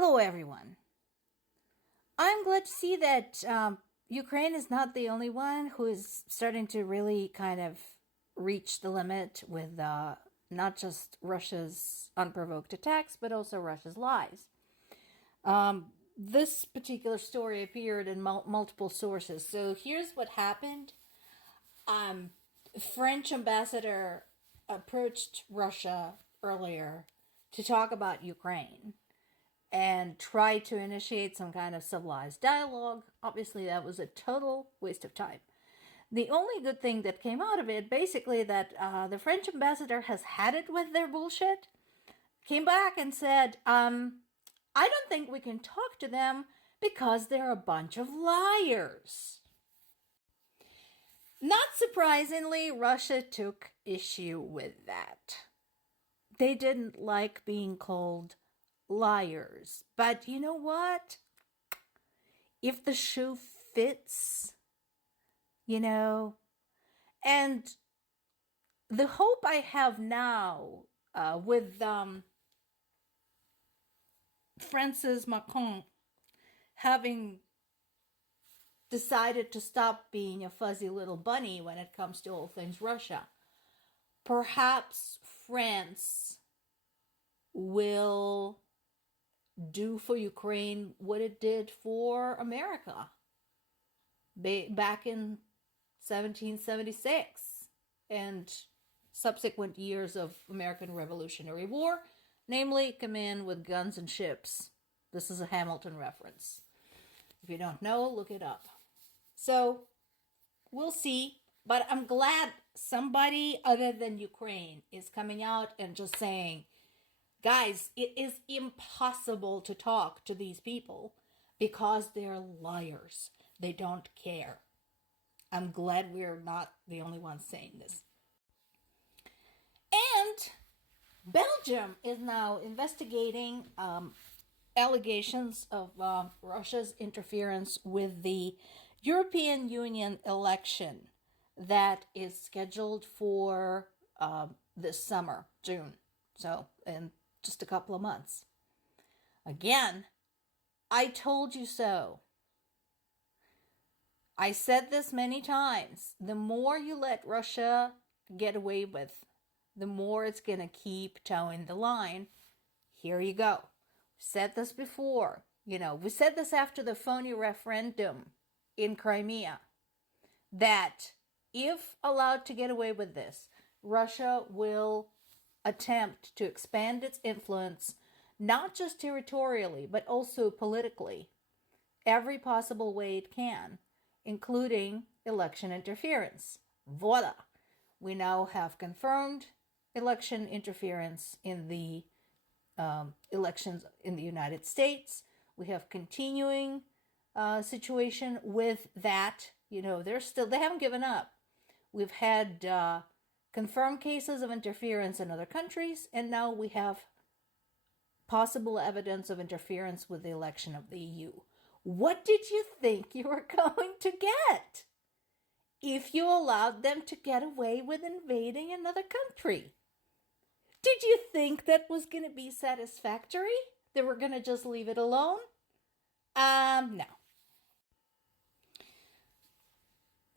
Hello, everyone. I'm glad to see that Ukraine is not the only one who is starting to really kind of reach the limit with not just Russia's unprovoked attacks, but also Russia's lies. This particular story appeared in multiple sources. So here's what happened. French ambassador approached Russia earlier to talk about Ukraine and try to initiate some kind of civilized dialogue. Obviously, that was a total waste of time. The only good thing that came out of it, basically, that the French ambassador has had it with their bullshit, came back and said, I don't think we can talk to them because they're a bunch of liars. Not surprisingly, Russia took issue with that. They didn't like being called liars. But you know what? If the shoe fits, and the hope I have now with Francis Macron having decided to stop being a fuzzy little bunny when it comes to all things Russia, perhaps France will do for Ukraine what it did for America back in 1776 and subsequent years of American Revolutionary War, namely come in with guns and ships. This is a Hamilton reference. If you don't know, look it up. So we'll see, but I'm glad somebody other than Ukraine is coming out and just saying, guys, it is impossible to talk to these people because they're liars. They don't care. I'm glad we're not the only ones saying this. And Belgium is now investigating allegations of Russia's interference with the European Union election that is scheduled for this summer, June. So, in just a couple of months. Again, I told you so. I said this many times. The more you let Russia get away with, the more it's going to keep towing the line. Here you go. We said this before. We said this after the phony referendum in Crimea, that if allowed to get away with this, Russia will attempt to expand its influence, not just territorially, but also politically, every possible way it can, including election interference. Voila! We now have confirmed election interference in the elections in the United States. We have continuing situation with that. They haven't given up. We've had confirmed cases of interference in other countries, and now we have possible evidence of interference with the election of the EU. What did you think you were going to get if you allowed them to get away with invading another country? Did you think that was going to be satisfactory? They were going to just leave it alone? No.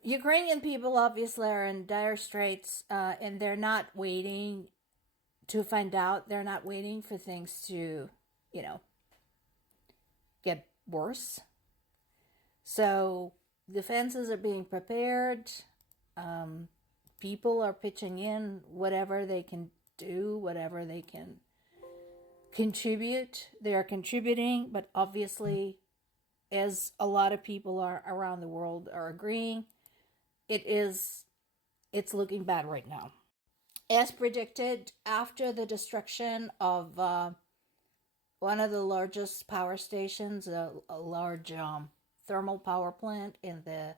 Ukrainian people obviously are in dire straits, and they're not waiting to find out. They're not waiting for things to, get worse. So defenses are being prepared. People are pitching in whatever they can do, whatever they can contribute. They are contributing, but obviously, as a lot of people are around the world are agreeing, it's looking bad right now. As predicted, after the destruction of one of the largest power stations, a large thermal power plant in the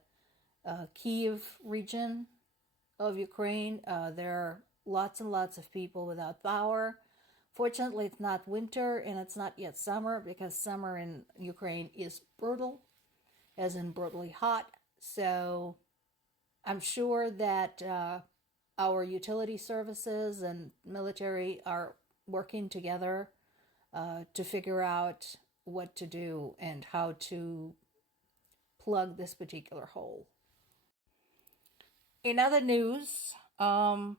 Kyiv region of Ukraine, there are lots and lots of people without power. Fortunately, it's not winter and it's not yet summer, because summer in Ukraine is brutal, as in brutally hot. So I'm sure that our utility services and military are working together to figure out what to do and how to plug this particular hole. In other news, a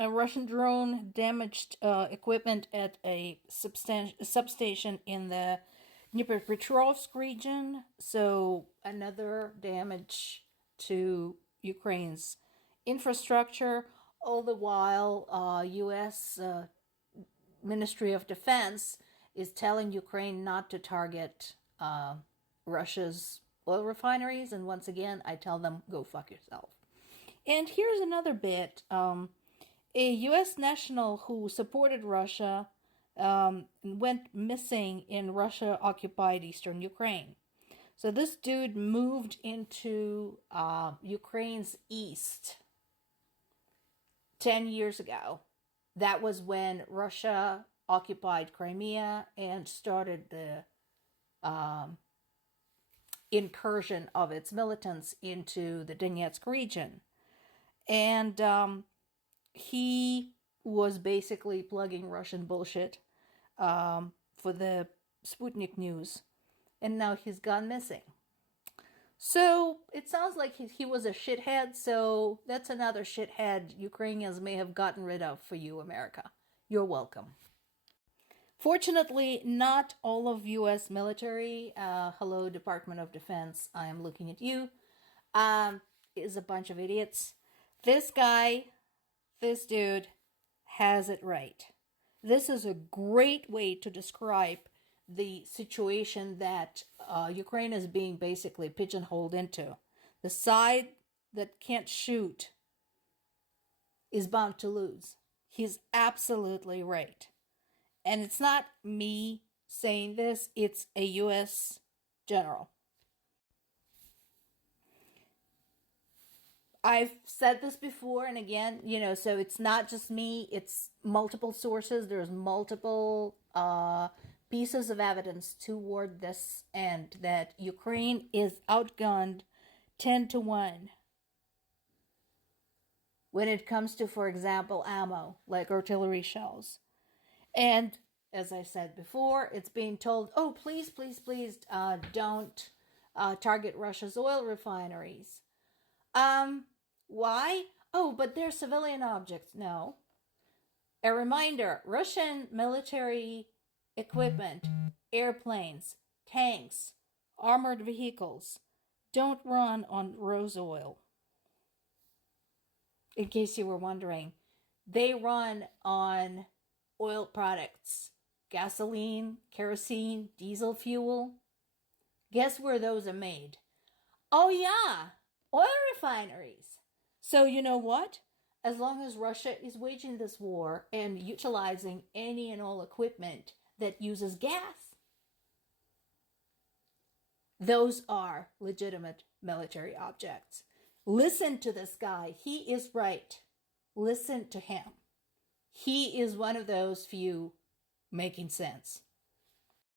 Russian drone damaged equipment at a substation in the Dnipropetrovsk region. So another damage to Ukraine's infrastructure. All the while, U.S. Ministry of Defense is telling Ukraine not to target Russia's oil refineries. And once again, I tell them, go fuck yourself. And here's another bit. A U.S. national who supported Russia went missing in Russia-occupied eastern Ukraine. So this dude moved into Ukraine's east 10 years ago. That was when Russia occupied Crimea and started the incursion of its militants into the Donetsk region. And he was basically plugging Russian bullshit for the Sputnik news. And now he's gone missing. So it sounds like he was a shithead, so that's another shithead Ukrainians may have gotten rid of for you, America. You're welcome. Fortunately, not all of U.S. military, hello, Department of Defense, I am looking at you, is a bunch of idiots. This guy, this dude, has it right. This is a great way to describe the situation that Ukraine is being basically pigeonholed into. The side that can't shoot is bound to lose. He's absolutely right. And it's not me saying this, it's a U.S. general. I've said this before and again, so it's not just me, it's multiple sources. There's multiple pieces of evidence toward this, and that Ukraine is outgunned 10-1 when it comes to, for example, ammo, like artillery shells. And as I said before, it's being told, oh, please, please, please don't target Russia's oil refineries. Why? Oh, but they're civilian objects. No. A reminder, Russian military equipment, airplanes, tanks, armored vehicles don't run on rose oil. In case you were wondering, they run on oil products, gasoline, kerosene, diesel fuel. Guess where those are made? Oh yeah, oil refineries. So you know what? As long as Russia is waging this war and utilizing any and all equipment that uses gas, those are legitimate military objects. Listen to this guy. He is right. Listen to him. He is one of those few making sense.